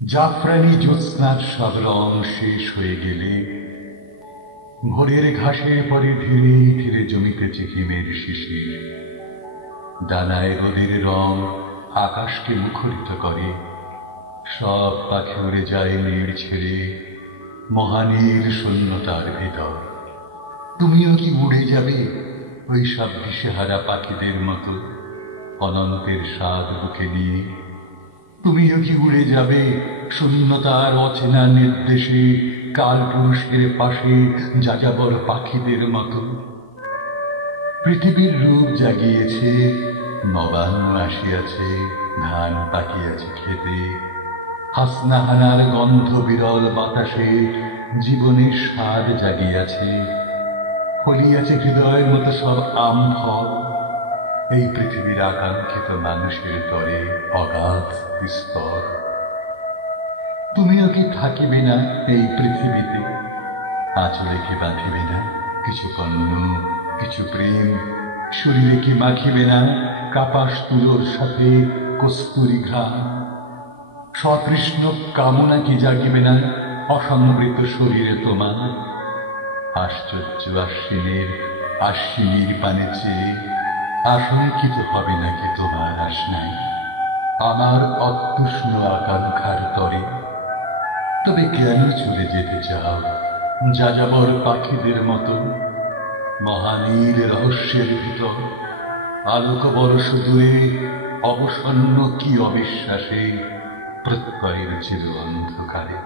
জাফরানি জ্যোৎস্নার সব রং শেষ হয়ে গেলে ভোরের ঘাসের পরে ধীরে ধীরে জমিতেছে হিমের শিশির। ডানায় রোদের রং আকাশকে মুখরিত করে, সব পাখি উড়ে যায় নীড় ছেড়ে মহানীল শূন্যতার ভেতর। তুমিও কি উড়ে যাবে ওই সব দিশেহারা পাখিদের মতো অনন্তের স্বাদ বুকে নিয়ে? তুমিও কি উড়ে যাবে শূন্যতার অচেনা নির্দেশে কালপুরুষের পাশে যাযাবর পাখিদের মতো? পৃথিবীর রূপ জাগিয়েছে, নবান্ন আসিয়াছে, ধান পাকিয়াছে খেতে, হাসনাহানার গন্ধ বিরল বাতাসে জীবনের স্বাদ জাগিয়াছে, ফলিয়াছে হৃদয়ের মতো সব আম ফল। এই পৃথিবীর আকাঙ্ক্ষিত মানুষের তরে অগাধ বিস্তর। তুমিও কি থাকিবে না এই পৃথিবীতে? আঁচলে কি বাঁধিবে না কিছু পণ্য, কিছু প্রেম? শরীরে কি মাখিবে না কাপাস তুলোর সাথে কস্তুরী ঘ্রাণ? সতৃষ্ণ কামনা কি জাগিবে না অসংবৃত শরীরে তোমার? আশ্চর্য আশ্বিনের আশ্বিনীর পানে চেয়ে আশঙ্কিত হবে নাকি তোমার আসনাই আমার অত্যুষ্ণ আকাঙ্ক্ষার তরে? তবে কেন চলে যেতে চাও যাযাবর পাখিদের মতো মহানীল রহস্যের ভিতর? আলোক বরষ দূরে অবসন্ন কি অবিশ্বাসে প্রত্যয়ের চির অন্ধকারে।